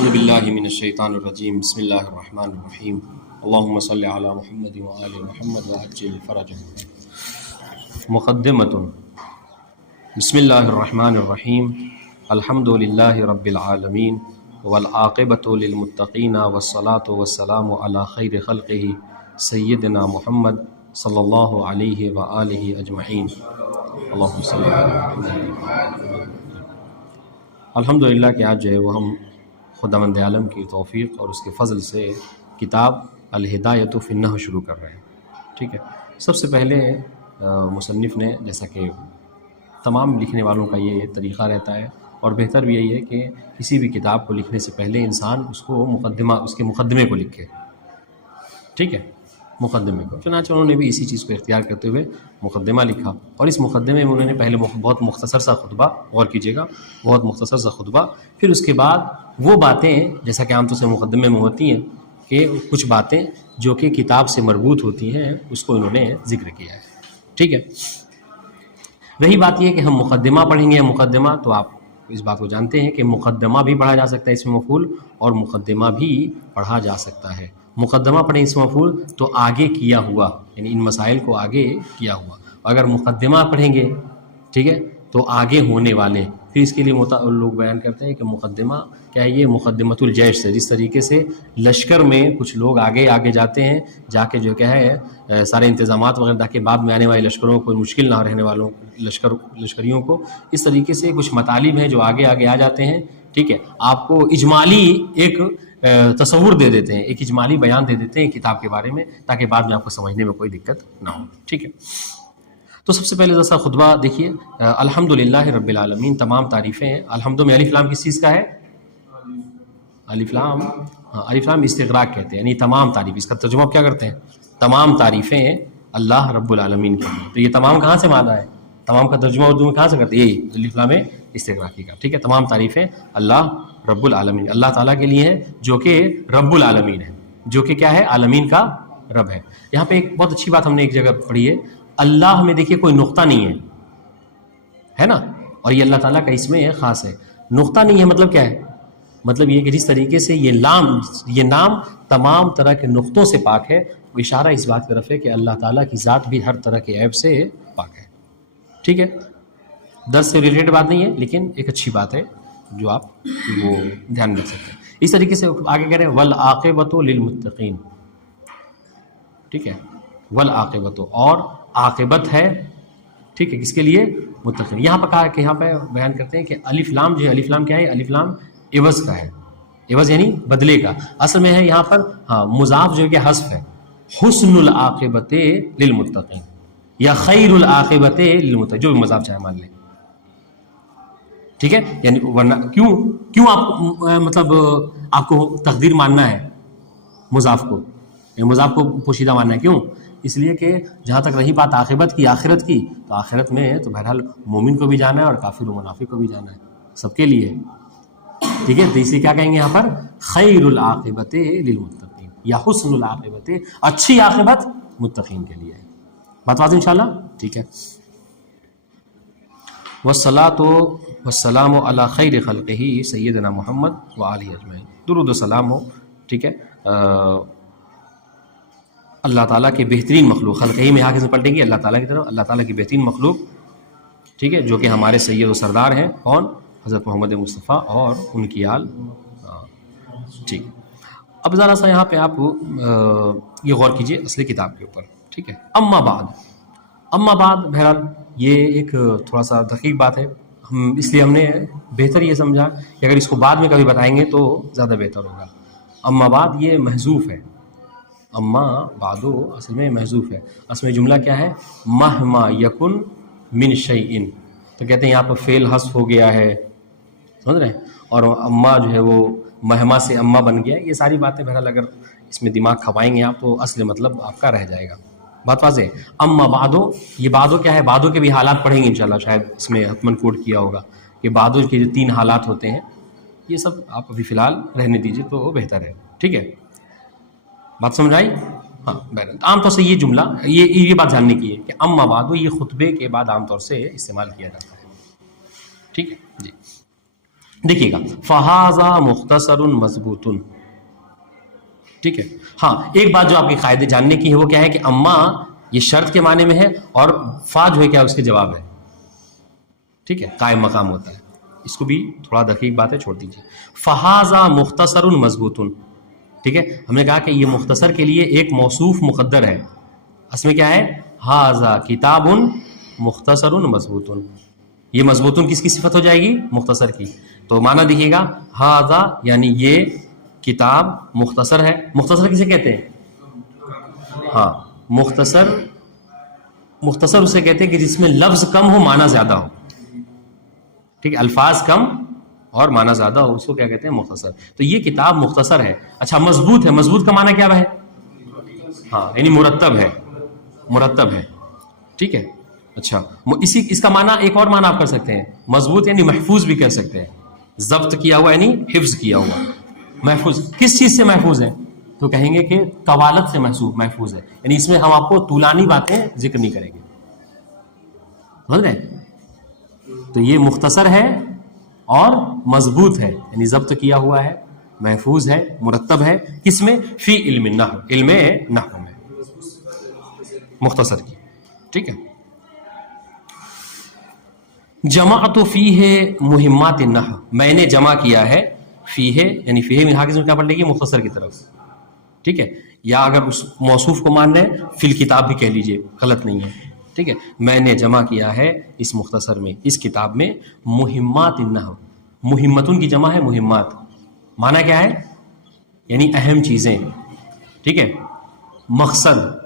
اعوذ باللہ من الشیطان الرجیم بسم اللہ الرحمن الرحیم اللہم صلی علی محمد وآل محمد وعجل فرجہ۔ مقدمۃ۔ بسم اللہ الرحمن الرحیم الحمد للہ رب العالمین والعاقبۃ للمتقین والصلاة والسلام علی خیر خلقہ سیدنا محمد صلی اللہ علیہ وآلہ اجمعین۔ اللہم صلی علی محمد۔ الحمدللہ کہ آج جو ہے وہ ہم خداوند عالم کی توفیق اور اس کے فضل سے کتاب الہدایۃ فی النحو شروع کر رہے ہیں، ٹھیک ہے۔ سب سے پہلے مصنف نے، جیسا کہ تمام لکھنے والوں کا یہ طریقہ رہتا ہے اور بہتر بھی یہی ہے کہ کسی بھی کتاب کو لکھنے سے پہلے انسان اس کے مقدمے کو لکھے، ٹھیک ہے، مقدمے کو۔ چنانچہ انہوں نے بھی اسی چیز کو اختیار کرتے ہوئے مقدمہ لکھا، اور اس مقدمے میں انہوں نے پہلے بہت مختصر سا خطبہ، غور کیجیے گا، بہت مختصر سا خطبہ، پھر اس کے بعد وہ باتیں جیسا کہ عام طور سے مقدمے میں ہوتی ہیں کہ کچھ باتیں جو کہ کتاب سے مربوط ہوتی ہیں اس کو انہوں نے ذکر کیا ہے، ٹھیک ہے۔ رہی بات یہ کہ ہم مقدمہ پڑھیں گے، مقدمہ تو آپ اس بات کو جانتے ہیں کہ مقدمہ بھی پڑھا جا سکتا ہے اسم مفعول، اور مقدمہ بھی پڑھا جا سکتا ہے۔ مقدمہ پڑھیں اسم مفعول تو آگے کیا ہوا، یعنی ان مسائل کو آگے کیا ہوا، اگر مقدمہ پڑھیں گے، ٹھیک ہے، تو آگے ہونے والے۔ پھر اس کے لیے لوگ بیان کرتے ہیں کہ مقدمہ کیا ہے، یہ مقدمۃ الجیش سے، جس طریقے سے لشکر میں کچھ لوگ آگے جاتے ہیں، جا کے جو کیا ہے سارے انتظامات وغیرہ، تاکہ بعد میں آنے والے لشکروں کو کوئی مشکل نہ رہنے والوں لشکریوں کو، اس طریقے سے کچھ مطالب ہیں جو آگے آ جاتے ہیں، ٹھیک ہے۔ آپ کو اجمالی ایک تصور دے دیتے ہیں، ایک اجمالی بیان دے دیتے ہیں کتاب کے بارے میں، تاکہ بعد میں آپ کو سمجھنے میں کوئی دقت نہ ہو، ٹھیک ہے۔ تو سب سے پہلے جیسا خطبہ دیکھیے، الحمدللہ رب العالمین، تمام تعریفیں ہیں۔ الحمد میں الف لام کس چیز کا ہے؟ الف لام، ہاں، الف لام استغراق کہتے ہیں، یعنی تمام تعریف۔ اس کا ترجمہ آپ کیا کرتے ہیں؟ تمام تعریفیں اللہ رب العالمین کی ہیں۔ تو یہ تمام کہاں سے مادہ ہے؟ تمام کا ترجمہ اردو میں کہاں سے کرتے ہیں؟ یہی الف لام استغراقی کا، ٹھیک ہے۔ تمام تعریفیں اللہ رب العالمین، اللہ تعالیٰ کے لیے ہیں، جو کہ رب العالمین ہے، جو کہ کیا ہے؟ عالمین کا رب ہے۔ یہاں پہ ایک بہت اچھی بات ہم نے ایک جگہ پڑھی ہے، اللہ میں دیکھیے کوئی نقطہ نہیں ہے نا، اور یہ اللہ تعالیٰ کا اسم ہے، خاص ہے۔ نقطہ نہیں ہے مطلب کیا ہے؟ مطلب یہ کہ جس طریقے سے یہ نام تمام طرح کے نقطوں سے پاک ہے، وہ اشارہ اس بات کی طرف ہے کہ اللہ تعالیٰ کی ذات بھی ہر طرح کے عیب سے پاک ہے، ٹھیک ہے۔ درس سے ریلیٹڈ بات نہیں ہے، لیکن ایک اچھی بات ہے جو آپ وہ دھیان رکھ سکتے ہیں۔ اس طریقے سے آگے کہہ رہے ہیں والعاقبۃ للمتقین، ٹھیک ہے، والعاقبۃ، اور عاقبت ہے، ٹھیک ہے، کس کے لیے؟ متقین۔ یہاں پر کہا کہ یہاں پہ بیان کرتے ہیں کہ الف لام جو ہے، الف لام کیا ہے؟ الف لام عوض کا ہے، عوض یعنی بدلے کا، اصل میں ہے یہاں پر ہاں مضاف جو ہے کہ حذف ہے، حسن العاقبۃ للمتقین یا خیر العاقبۃ للمتقین، جو بھی مضاف چاہے مان لیں، ٹھیک ہے۔ یعنی ورنہ کیوں آپ مطلب آپ کو تقدیر ماننا ہے مضاف کو، مضاف کو پوشیدہ ماننا ہے، کیوں؟ اس لیے کہ جہاں تک رہی بات عاقبت کی، آخرت کی، تو آخرت میں تو بہرحال مومن کو بھی جانا ہے اور کافر و منافق کو بھی جانا ہے، سب کے لیے، ٹھیک ہے۔ تو اسے کیا کہیں گے یہاں پر؟ خیر العاقبۃ للمتقین یا حسن العاقبۃ، اچھی عاقبت متقین کے لیے ہے۔ بات واضح انشاءاللہ، ٹھیک ہے۔ والصلاۃ والسلام علی خیر خلقہ سیدنا محمد وآلہ اجمعین، درود و سلام ہو، ٹھیک ہے، اللہ تعالیٰ کے بہترین مخلوق، خلقہ ہی میں آگے سے پلٹیں گے اللہ تعالیٰ کی طرف، اللہ تعالیٰ کی بہترین مخلوق، ٹھیک ہے، جو کہ ہمارے سید و سردار ہیں، کون؟ حضرت محمد مصطفیٰ اور ان کی آل، ٹھیک۔ اب ذرا سا یہاں پہ آپ یہ غور کیجئے اصل کتاب کے اوپر، ٹھیک ہے۔ اما بعد بہرحال یہ ایک تھوڑا سا دقیق بات ہے، اس لیے ہم نے بہتر یہ سمجھا کہ اگر اس کو بعد میں کبھی بتائیں گے تو زیادہ بہتر ہوگا۔ اما بعد یہ محذوف ہے، اما بعدو اصل میں محذوف ہے، اصل میں جملہ کیا ہے؟ مہما یکن من شیئن، تو کہتے ہیں یہاں پر فعل حذف ہو گیا ہے، سمجھ رہے ہیں، اور اما جو ہے وہ مہما سے اما بن گیا۔ یہ ساری باتیں بہرحال اگر اس میں دماغ کھپائیں گے آپ تو اصل مطلب آپ کا رہ جائے گا۔ بات واضح ہے۔ اما بعدو، یہ بعدو کیا ہے؟ بعدو کے بھی حالات پڑھیں گے انشاءاللہ، شاید اس میں حتمن کوڈ کیا ہوگا کہ بعدو کے جو 3 حالات ہوتے ہیں، یہ سب آپ ابھی فی الحال رہنے دیجیے تو وہ بہتر ہے، ٹھیک ہے۔ بات سمجھ آئی؟ ہاں، بہرحال عام طور سے یہ جملہ یہ بات جاننے کی ہے کہ اما بعدو یہ خطبے کے بعد عام طور سے استعمال کیا جاتا ہے، ٹھیک ہے جی۔ دیکھیے گا فہذا مختصر مضبوط، ٹھیک ہے. ہاں ایک بات جو آپ کے قاعدے جاننے کی ہے وہ کیا ہے کہ اما یہ شرط کے معنی میں ہے اور فا جو ہے کیا اس کے جواب ہے، ٹھیک ہے، قائم مقام ہوتا ہے. اس کو بھی تھوڑا دقیق بات ہے، چھوڑ دیجیے. فہذا مختصر مضبوط، ٹھیک ہے. ہم نے کہا کہ یہ مختصر کے لیے ایک موصوف مقدر ہے. اس میں کیا ہے؟ ھذا کتاب مختصر مضبوط. یہ مضبوط کس کی صفت ہو جائے گی؟ مختصر کی. تو معنی دیکھیے گا ھذا یعنی یہ کتاب مختصر ہے. مختصر کسے کہتے ہیں؟ ہاں مختصر اسے کہتے ہیں کہ جس میں لفظ کم ہو معنی زیادہ ہو، ٹھیک ہے، الفاظ کم اور معنی زیادہ ہو، اس کو کیا کہتے ہیں؟ مختصر. تو یہ کتاب مختصر ہے. اچھا مضبوط ہے، مضبوط کا معنی کیا ہے؟ ہاں یعنی مرتب ہے، ٹھیک ہے. اچھا اس کا معنی ایک اور معنی آپ کر سکتے ہیں، مضبوط یعنی محفوظ بھی کہہ سکتے ہیں. ضبط کیا ہوا یعنی حفظ کیا ہوا. محفوظ کس چیز سے محفوظ ہے؟ تو کہیں گے کہ قوالت سے محفوظ ہے. یعنی اس میں ہم آپ کو طولانی باتیں ذکر نہیں کریں گے، سمجھ رہے ہیں؟ تو یہ مختصر ہے اور مضبوط ہے، یعنی ضبط کیا ہوا ہے، محفوظ ہے، مرتب ہے. کس میں؟ فی علم النحو، علم نحو میں مختصر کی، ٹھیک ہے. جمعت فیہ مہمات النحو، میں نے جمع کیا ہے فیہ یعنی فیہ میں حاکم کیا پڑھ لے گی؟ مختصر کی طرف، ٹھیک ہے. یا اگر اس موصوف کو مان لیں فی الکتاب بھی کہہ لیجئے، غلط نہیں ہے، ٹھیک ہے. میں نے جمع کیا ہے اس مختصر میں، اس کتاب میں مہمات النحو. مہمتن کی جمع ہے مہمات. معنی کیا ہے؟ یعنی اہم چیزیں، ٹھیک ہے.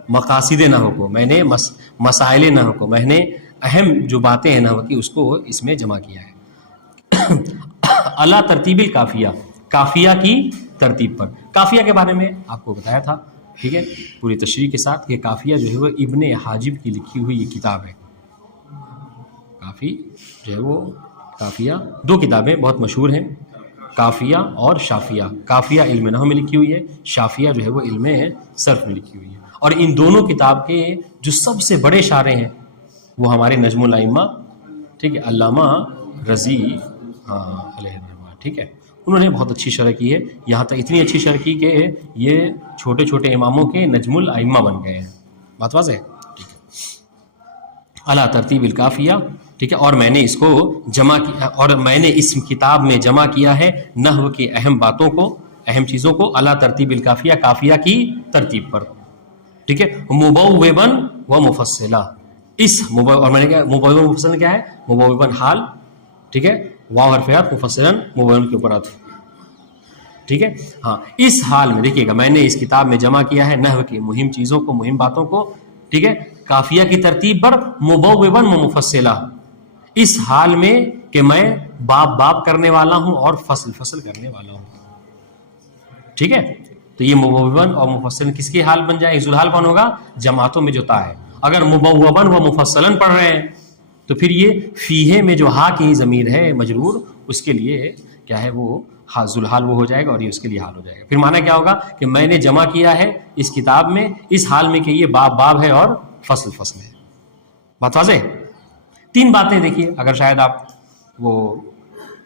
مقاصد نحو کو میں نے مسائل نحو کو میں نے اہم جو باتیں ہیں نحو کی اس کو اس میں جمع کیا ہے. اعلیٰ ترتیب الکافیہ، کافیہ کی ترتیب پر. کافیہ کے بارے میں آپ کو بتایا تھا، ٹھیک ہے، پوری تشریح کے ساتھ کہ کافیہ جو ہے وہ ابن حاجب کی لکھی ہوئی یہ کتاب ہے. کافی جو ہے وہ کافیہ دو کتابیں بہت مشہور ہیں، کافیہ اور شافیہ. کافیہ علم نحو میں لکھی ہوئی ہے، شافیہ جو ہے وہ علم صرف میں لکھی ہوئی ہے. اور ان دونوں کتاب کے جو سب سے بڑے شارح ہیں وہ ہمارے نجم الائمہ، ٹھیک ہے، علامہ رضی علیہ الرحمہ، ٹھیک ہے. انہوں نے بہت اچھی شرح کی ہے، یہاں تک اتنی اچھی شرح کی کہ یہ چھوٹے چھوٹے اماموں کے نجم الائمہ بن گئے ہیں. بات واضح ہے؟ ٹھیک ہے. اعلیٰ ترتیب الکافیہ، ٹھیک ہے. اور میں نے اس کو جمع کیا، اور میں نے اس کتاب میں جمع کیا ہے نحو کے اہم باتوں کو، اہم چیزوں کو، اعلیٰ ترتیب الکافیہ، کافیہ کی ترتیب پر، ٹھیک ہے. مبوباً و مفصلا، اس اور میں نے کیا مبوباً مفصلا کیا ہے؟ مبوباً حال، ٹھیک ہے، واو حرف عطف، مفصلاً مبوباً کے اوپر عطف، ٹھیک ہے. ہاں اس حال میں دیکھیے گا میں نے اس کتاب میں جمع کیا ہے نحو کی مہم چیزوں کو، مہم باتوں کو، ٹھیک ہے، کافیہ کی ترتیب پر، مبوباً و مفصلا، اس حال میں کہ میں باب باب کرنے والا ہوں اور فصل فصل کرنے والا ہوں، ٹھیک ہے. تو یہ مبوباً اور مفصل کس کی حال بن جائے؟ ذوالحال کون ہوگا؟ جماعتوں میں جو تا ہے. اگر مبوباً و مفصلاً پڑھ رہے ہیں تو پھر یہ فیہ میں جو ہا کی ضمیر ہے مجرور، اس کے لیے کیا ہے وہ ذوالحال وہ ہو جائے گا اور یہ اس کے لیے حال ہو جائے گا. پھر معنی کیا ہوگا کہ میں نے جمع کیا ہے اس کتاب میں اس حال میں کہ یہ باب باب ہے اور فصل فصل ہے. بات واضح؟ تین باتیں دیکھیے، اگر شاید آپ وہ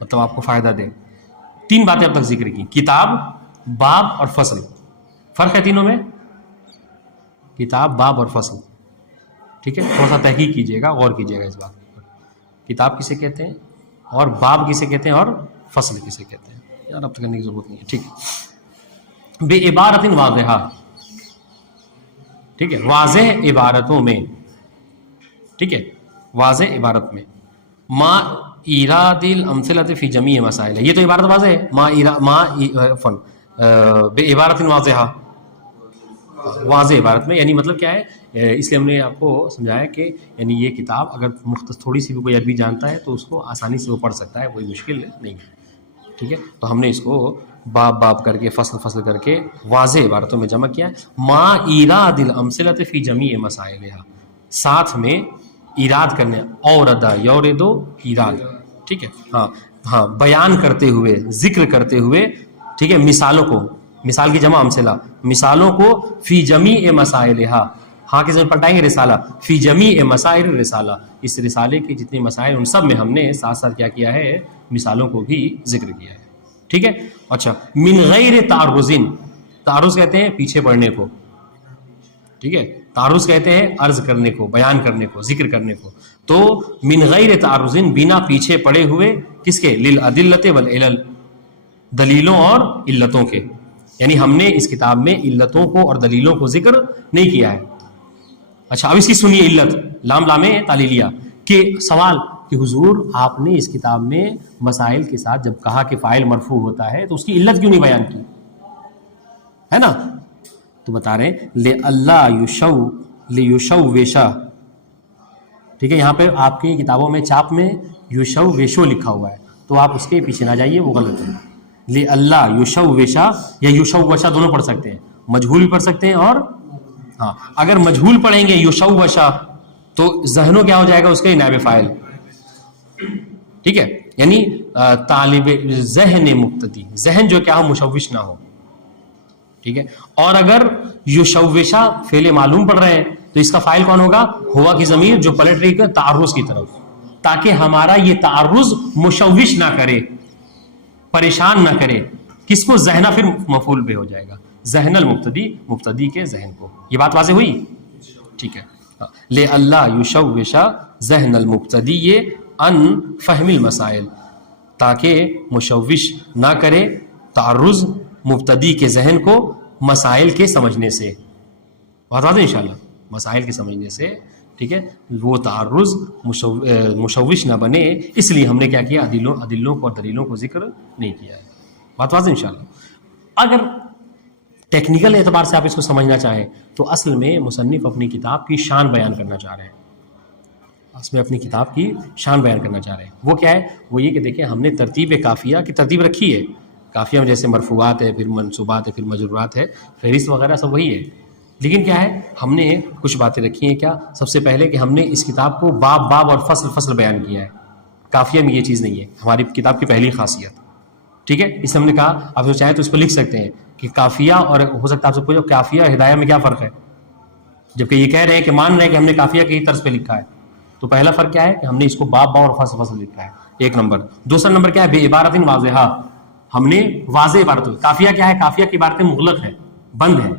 مطلب آپ کو فائدہ دے. تین باتیں اب تک ذکر کی، کتاب، باب اور فصل. فرق ہے تینوں میں، کتاب، باب اور فصل، ٹھیک ہے. تھوڑا سا تحقیق کیجیے گا، غور کیجیے گا اس بات پر. کتاب کسے کہتے ہیں اور باب کسے کہتے ہیں اور فصل کسے کہتے ہیں؟ یار اب تک کرنے کی ضرورت نہیں ہے، ٹھیک ہے. بے عبارت واضحہ، ٹھیک ہے، واضح عبارتوں میں، ٹھیک ہے، واضح عبارت میں. ما ایراد الامثلۃ فی جمیع مسائل، یہ تو عبارت واضح ہے. بے عبارت واضحہ، واضح عبارت میں، یعنی مطلب کیا ہے؟ اس لیے ہم نے آپ کو سمجھایا کہ یعنی یہ کتاب اگر مختصر تھوڑی سی بھی کوئی عربی جانتا ہے تو اس کو آسانی سے وہ پڑھ سکتا ہے، کوئی مشکل نہیں ہے، ٹھیک ہے. تو ہم نے اس کو باب باب کر کے، فصل فصل کر کے واضح عبارتوں میں جمع کیا. ما ایراد الامثلۃ فی جمیع مسائلها، ساتھ میں ایراد کرنے، اوردا یوردو ایراد، ٹھیک ہے. ہاں بیان کرتے ہوئے، ذکر کرتے ہوئے، ٹھیک ہے، مثالوں کو، مثال کی جمع امثلہ، مثالوں کو، فی جمیع مسائلها، ہاں کے ذمہ پلٹائیں گے رسالہ، فی جمیع مسائل رسالہ، اس رسالے کے جتنے مسائل ان سب میں ہم نے ساتھ ساتھ کیا کیا ہے، مثالوں کو بھی ذکر کیا ہے. ٹھیک ہے. اچھا، من غیر تعرض، تعرض کہتے ہیں پیچھے پڑنے کو. ٹھیک ہے، تعرض کہتے ہیں عرض کرنے کو، بیان کرنے کو، ذکر کرنے کو. تو من غیر تعرض، بنا پیچھے پڑے ہوئے، کس کے؟ للادلۃ والعلل، دلیلوں اور علتوں کے. یعنی ہم نے اس کتاب میں علتوں کو اور دلیلوں کو ذکر نہیں کیا ہے. اچھا، اب اس کی سنیے علت، لام لام تعلیلیہ کہ سوال کہ حضور آپ نے اس کتاب میں مسائل کے ساتھ جب کہا کہ فاعل مرفوع ہوتا ہے تو اس کی علت کیوں نہیں بیان کی ہے نا؟ تو بتا رہے لیشوش. ٹھیک ہے، یہاں پہ آپ کی کتابوں میں چاپ میں یشوشو لکھا ہوا ہے، تو آپ اس کے پیچھے نہ جائیے، وہ غلط ہے. لیشوش یا یشوش دونوں پڑھ سکتے ہیں، مجہول بھی پڑھ سکتے ہیں، اور ہاں اگر مجہول پڑھیں گے یشوش تو ذہنوں کیا ہو جائے گا اس کے نائب فاعل. ٹھیک ہے، یعنی طالب ذہن مقتدی، ذہن جو کیا ہو مشوش نہ ہو. ٹھیک ہے، اور اگر یشوشا فعل معلوم پڑھ رہے ہیں تو اس کا فاعل کون ہوگا؟ ہوا کی ضمیر جو پلٹ رہی ہے تعرض کی طرف، تاکہ ہمارا یہ تعرض مشوش نہ کرے، پریشان نہ کرے. کس کو؟ ذہنہ، پھر مفعول بھی ہو جائے گا، ذہن المقتدی، مقتدی کے ذہن کو. یہ بات واضح ہوئی؟ ٹھیک ہے. لے اللہ یشوش ذہن المقتدی ان فہم المسائل، تاکہ مشوش نہ کرے تعرض مبتدی کے ذہن کو مسائل کے سمجھنے سے. بات واضح انشاءاللہ، مسائل کے سمجھنے سے. ٹھیک ہے، وہ تعرض مشوش نہ بنے، اس لیے ہم نے کیا کیا؟ عدلوں کو اور دلیلوں کو ذکر نہیں کیا ہے. بات واضح انشاءاللہ. اگر ٹیکنیکل اعتبار سے آپ اس کو سمجھنا چاہیں تو اصل میں مصنف اپنی کتاب کی شان بیان کرنا چاہ رہے ہیں. اس میں اپنی کتاب کی شان بیان کرنا چاہ رہے ہیں. وہ کیا ہے؟ وہ یہ کہ دیکھیں ہم نے ترتیب کافیہ کی ترتیب رکھی ہے. کافیہ میں جیسے مرفوعات ہے، پھر منصوبات ہے، پھر مجرورات ہے، فہرست وغیرہ سب وہی ہے. لیکن کیا ہے، ہم نے کچھ باتیں رکھی ہیں. کیا؟ سب سے پہلے کہ ہم نے اس کتاب کو باب باب اور فصل فصل بیان کیا ہے. کافیہ میں یہ چیز نہیں ہے، ہماری کتاب کی پہلی خاصیت. ٹھیک ہے، اس ہم نے کہا آپ جو چاہیں تو اس پہ لکھ سکتے ہیں کہ کافیہ، اور ہو سکتا ہے آپ سے پوچھو کافیہ اور ہدایہ میں کیا فرق ہے، جبکہ یہ کہہ رہے ہیں کہ مان رہے ہیں کہ ہم نے کافیہ کی طرز پہ لکھا ہے. تو پہلا فرق کیا ہے کہ ہم نے اس کو باب باب اور فصل فصل لکھا ہے، ایک نمبر. دوسرا نمبر کیا ہے؟ بے عبارت واضحہ، ہم نے واضح عبارت. کافیہ کیا ہے؟ کافیہ کی عبارتیں مغلق ہے، بند ہے،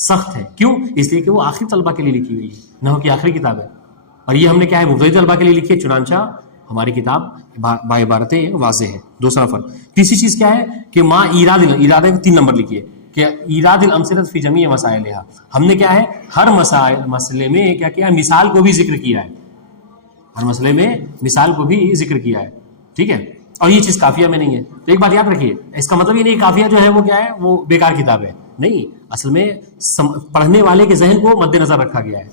سخت ہے. کیوں؟ اس لیے کہ وہ آخری طلبہ کے لیے لکھی ہوئی ہے، نحو کی آخری کتاب ہے. اور یہ ہم نے کیا ہے؟ مبتدی طلبہ کے لیے لکھی ہے، چنانچہ ہماری کتاب با عبارتیں واضح ہے. دوسرا فرق. تیسری چیز کیا ہے کہ ما ایراد 3 نمبر لکھیے کہ ایراد الامثلۃ فی جمیع مسائلھا. ہم نے کیا ہے؟ ہر مسئلے میں کیا کیا؟ مثال کو بھی ذکر کیا ہے. ہر مسئلے میں مثال کو بھی ذکر کیا ہے. ٹھیک ہے، اور یہ چیز کافیہ میں نہیں ہے. تو ایک بات یاد رکھیے، اس کا مطلب یہ نہیں کافیہ جو ہے وہ کیا ہے؟ وہ بیکار کتاب ہے. نہیں، اصل میں پڑھنے والے کے ذہن کو مد نظر رکھا گیا ہے.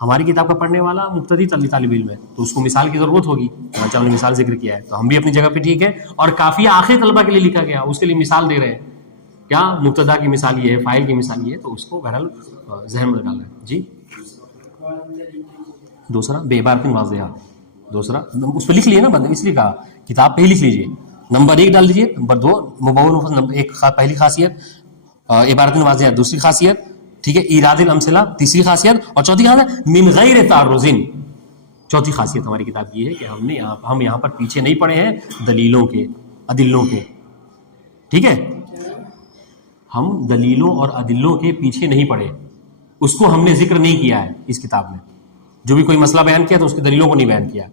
ہماری کتاب کا پڑھنے والا مبتدی طالب علم ہے تو اس کو مثال کی ضرورت ہوگی، چنانچہ ہم نے مثال ذکر کیا ہے. تو ہم بھی اپنی جگہ پہ ٹھیک ہے. اور کافیہ آخری طلبہ کے لیے لکھا گیا، اس کے لیے مثال دے رہے ہیں. کیا؟ مبتدا کی مثال یہ ہے، فاعل کی مثال یہ ہے. تو اس کو بہرحال ذہن میں ڈالنا ہے. جی دوسرا بے عبارت واضحہ، دوسرا اس پہ لکھ لیے نا، بند اس لیے کہا کتاب پہ ہی لکھ لیجیے. نمبر 1 ڈال دیجیے. نمبر 2 مبون، نمبر 1 پہلی خاصیت، عبارت واضحہ دوسری خاصیت. ٹھیک ہے، ایراد الامثلہ تیسری خاصیت، اور چوتھی خاصیت من غیر تعرض. چوتھی خاصیت ہماری کتاب کی ہے کہ ہم یہاں پر پیچھے نہیں پڑے ہیں دلیلوں کے، ادلوں کے. ٹھیک ہے، ہم دلیلوں اور ادلوں کے پیچھے نہیں پڑے، اس کو ہم نے ذکر نہیں کیا ہے اس کتاب میں. جو بھی کوئی مسئلہ بیان کیا تو اس کی دلیلوں کو نہیں بیان کیا.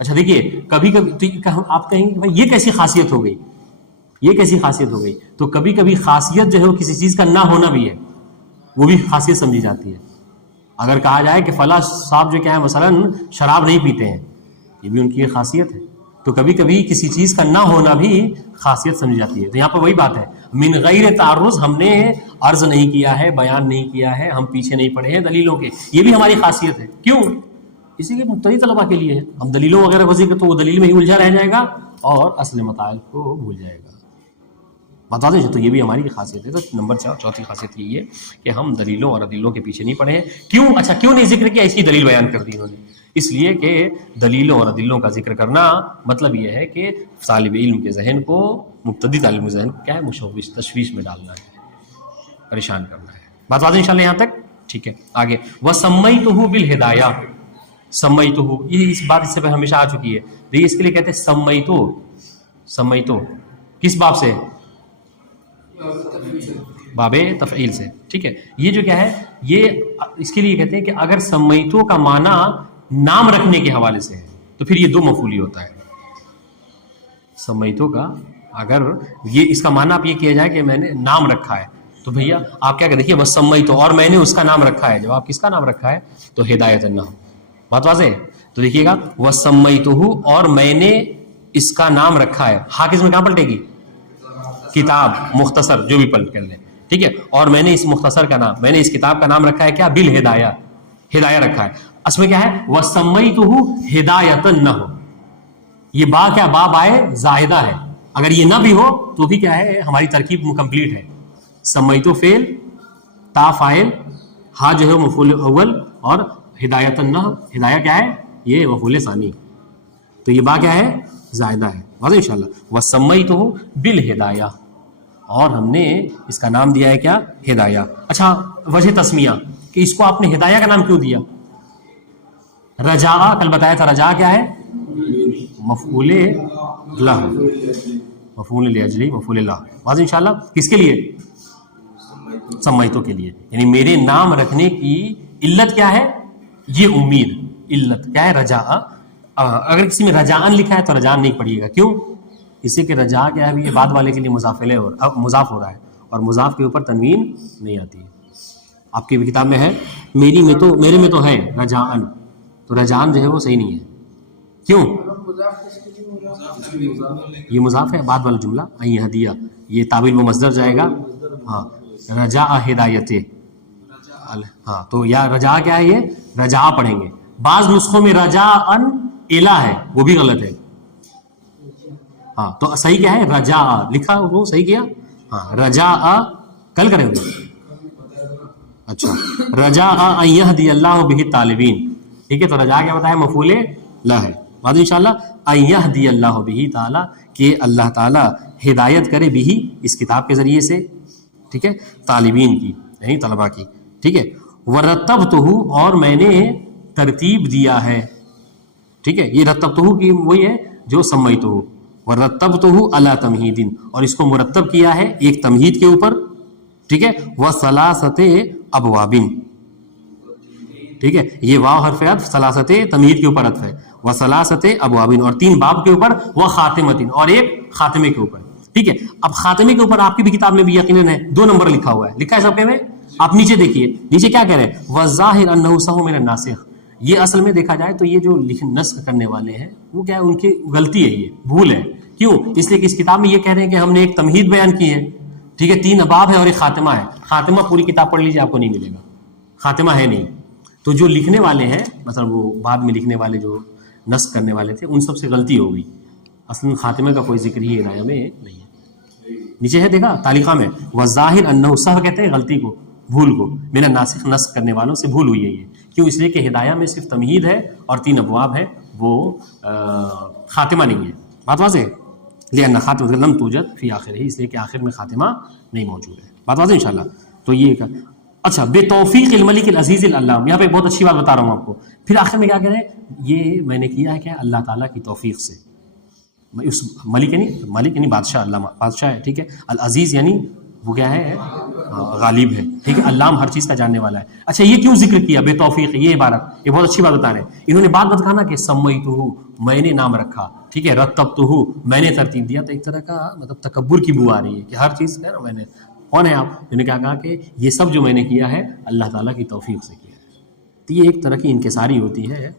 اچھا دیکھیے، کبھی کبھی آپ کہیں گے کہ بھائی یہ کیسی خاصیت ہو گئی، یہ کیسی خاصیت ہو گئی. تو کبھی کبھی خاصیت جو ہے وہ کسی چیز کا نہ ہونا بھی ہے، وہ بھی خاصیت سمجھی جاتی ہے. اگر کہا جائے کہ فلاں صاحب جو کیا ہے مثلاً شراب نہیں پیتے ہیں، یہ بھی ان کی ایک خاصیت ہے. تو کبھی کبھی کسی چیز کا نہ ہونا بھی خاصیت سمجھی جاتی ہے. تو یہاں پر وہی بات ہے، من غیر تعرض، ہم نے عرض نہیں کیا ہے، بیان نہیں کیا ہے، ہم پیچھے نہیں پڑے ہیں دلیلوں کے. یہ بھی ہماری خاصیت ہے. کیوں؟ اسی لیے مبتدی طلبہ کے لیے ہے. ہم دلیلوں وغیرہ کو ذکر تو وہ دلیل میں ہی الجھا رہ جائے گا اور اصل مسائل کو بھول جائے گا. بتا دیں. تو یہ بھی ہماری خاصیت ہے. تو نمبر 4 چوتھی خاصیت یہی ہے کہ ہم دلیلوں اور ادلوں کے پیچھے نہیں پڑے ہیں. کیوں؟ اچھا کیوں نہیں ذکر کیا؟ اسی دلیل بیان کر دی انہوں نے. اس لیے کہ دلیلوں اور ادلوں کا ذکر کرنا مطلب یہ ہے کہ طالب علم کے ذہن کو، مبتدی طالب علم کے ذہن کو کیا ہے؟ مشوش، تشویش میں ڈالنا ہے، پریشان کرنا ہے. بات واضح انشاءاللہ یہاں تک؟ ٹھیک ہے. آگے وَسَمَّيْتُهُ بِالْهِدَایَةِ, سمیتو, یہ اس بات اس سے ہمیشہ آ چکی ہے. دیکھیے اس کے لیے کہتے ہیں سمیتو. سمیتو کس باب سے؟ باب تفعیل سے. ٹھیک ہے, یہ جو کیا ہے, یہ اس کے لیے کہتے ہیں کہ اگر سمیتو کا معنی نام رکھنے کے حوالے سے ہے تو پھر یہ دو مفعولی ہوتا ہے. سمیتو کا اگر یہ اس کا معنی آپ یہ کیا جائے کہ میں نے نام رکھا ہے, تو بھیا آپ کیا کہ دیکھیے بس سمیتو, اور میں نے اس کا نام رکھا ہے. جب آپ کس کا نام رکھا ہے تو ہدایت اللہ, بات واضح ہے. تو دیکھیے گا وَسَمَّيْتُهُ, اور میں نے اس کا نام رکھا ہے. حاکس میں کہاں پلٹے گی؟ کتاب, مختصر جو بھی پلٹ کر لیں. ٹھیک ہے, اور میں نے اس مختصر کا نام, میں نے اس کتاب کا نام رکھا ہے کیا؟ بالہدایہ, ہدایہ رکھا ہے. اس میں کیا ہے؟ وَسَمَّيْتُهُ ہدایۃ نہ ہو, یہ با کیا با بائے زائدہ ہے. اگر یہ نہ بھی ہو تو بھی کیا ہے, ہماری ترکیب مکمپلیٹ ہے. سمیتو فعل, تا فاعل, ہا جو ہے مفعول اول, اور ہدایت نہ, ہدایہ کیا ہے؟ یہ مفعول ثانی. تو یہ با کیا ہے؟ زائدہ ہے. واضح انشاءاللہ. وَسَمَّيْتُهُ بِالْہدایہ, اور ہم نے اس کا نام دیا ہے کیا؟ ہدایہ. اچھا, وجہ تسمیہ کہ اس کو آپ نے ہدایہ کا نام کیوں دیا؟ رجا, کل بتایا تھا رجا کیا ہے؟ مفعول لہ, مفعول لاجلی, مفعول لہ. واضح انشاءاللہ. کس کے لیے؟ سمیتو کے لیے. یعنی میرے نام رکھنے کی علت کیا ہے؟ یہ امید. علت کیا ہے؟ رجا. اگر کسی میں رجان لکھا ہے تو رجان نہیں پڑھیے گا. کیوں؟ اس سے کہ رجا کیا ہے, یہ بعد والے کے لیے مضاف ہو رہا ہے, اور مضاف کے اوپر تنوین نہیں آتی ہے. آپ کی کتاب میں ہے, میری میں تو, میرے میں تو ہے رجان, تو رجان جو ہے وہ صحیح نہیں ہے. کیوں؟ یہ مضاف ہے, بعد والا جملہ این ہدیہ, یہ تعبیل و مصدر جائے گا. ہاں, رجا ہدایت. ہاں, تو یا رجا کیا ہے؟ یہ رجا پڑھیں گے. بعض نسخوں میں رجا ان الہ ہے, وہ بھی غلط ہے. ہاں, تو صحیح کیا ہے؟ رجا لکھا, وہ صحیح کیا. ہاں, رجا کل کریں گے. اچھا, رجا ان یہدی اللہ بہ الطالبین. ٹھیک ہے, تو رجا کیا بتایا؟ مفعول لہ ہے. بعد انشاءاللہ ان یہدی اللہ بہ تعالی, کہ اللہ تعالی ہدایت کرے بھی اس کتاب کے ذریعے سے. ٹھیک ہے, طالبین کی یعنی طلباء کی. ٹھیک ہے, ورتبتہ, اور میں نے ترتیب دیا ہے. ٹھیک ہے, یہ رتبتہ کی وہی ہے جو سمیتہ. ورتبتہ علی تمہید, اور اس کو مرتب کیا ہے ایک تمہید کے اوپر. ٹھیک ہے, وثلاثۃ ابواب. ٹھیک ہے, یہ واو حرف عطف ثلاثۃ تمہید کے اوپر عطف ہے. وثلاثۃ ابواب, اور 3 باب کے اوپر. وخاتمۃ, اور ایک خاتمے کے اوپر. ٹھیک ہے, اب خاتمے کے اوپر آپ کی بھی کتاب میں بھی یقیناً ہے 2 نمبر لکھا ہوا ہے. لکھا ہے سب کے میں؟ آپ نیچے دیکھیے, نیچے کیا کہہ رہے ہیں؟ وظاہر انہ سہو من الناسخ. یہ اصل میں دیکھا جائے تو یہ جو نسخ کرنے والے ہیں وہ کیا ہے, ان کی غلطی ہے, یہ بھول ہے. کیوں؟ اس لیے کہ اس کتاب میں یہ کہہ رہے ہیں کہ ہم نے ایک تمہید بیان کی ہے. ٹھیک ہے, 3 ابواب ہے اور ایک خاتمہ ہے. خاتمہ پوری کتاب پڑھ لیجیے, آپ کو نہیں ملے گا, خاتمہ ہے نہیں. تو جو لکھنے والے ہیں, مطلب وہ بعد میں لکھنے والے جو نسخ کرنے والے تھے, ان سب سے غلطی ہو گئی. اصل خاتمے کا کوئی ذکر ہی عنایہ میں نہیں ہے. نیچے ہے دیکھا تعلیقہ میں, وظاہر انہ سہو کہتے ہیں غلطی کو, بھول کو. من الناسخ, نسخ کرنے والوں سے بھول ہوئی ہے یہ. کیوں؟ اس لیے کہ ہدایہ میں صرف تمہید ہے اور 3 ابواب ہے, وہ خاتمہ نہیں ہے. بات واضح ہے. لأن خاتمہ لم توجد فی آخر ہی, اس لیے کہ آخر میں خاتمہ نہیں موجود ہے. بات واضح انشاءاللہ. تو یہ اچھا, بے توفیق الملک العزیز العلام, یہاں پہ بہت اچھی بات بتا رہا ہوں آپ کو. پھر آخر میں کیا کہہ رہے ہیں؟ یہ میں نے کیا ہے کیا اللہ تعالیٰ کی توفیق سے. اس ملک یعنی بادشاہ, اللہ بادشاہ ہے. ٹھیک ہے, العزیز یعنی وہ کیا ہے؟ غالب ہے. ٹھیک ہے, علام ہر چیز کا جاننے والا ہے. اچھا, یہ کیوں ذکر کیا بے توفیق, یہ عبارت, یہ بہت اچھی بات بتا رہے ہیں. انہوں نے بات بتانا نا کہ سمیتہ, میں نے نام رکھا. ٹھیک ہے, رتبتہ, میں نے ترتیب دیا. تو ایک طرح کا مطلب تکبر کی بو آ رہی ہے کہ ہر چیز ہے نا میں نے. کون ہے آپ؟ انہوں نے کیا کہا کہ یہ سب جو میں نے کیا ہے اللہ تعالیٰ کی توفیق سے کیا ہے. تو یہ ایک طرح کی انکساری ہوتی ہے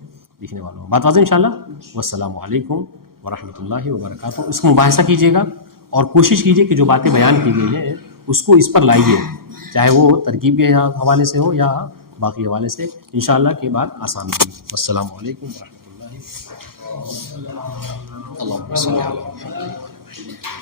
لکھنے والوں. بات واضح انشاءاللہ. والسلام علیکم ورحمۃ اللہ وبرکاتہ. اس کو مباحثہ کیجیے گا اور کوشش کیجیے کہ جو باتیں بیان کی گئی ہیں اس کو اس پر لائیے, چاہے وہ ترکیب کے حوالے سے ہو یا باقی حوالے سے. انشاءاللہ کی بات آسان ہوگی. السلام علیکم ورحمۃ اللہ. اللہم صلی علی محمد.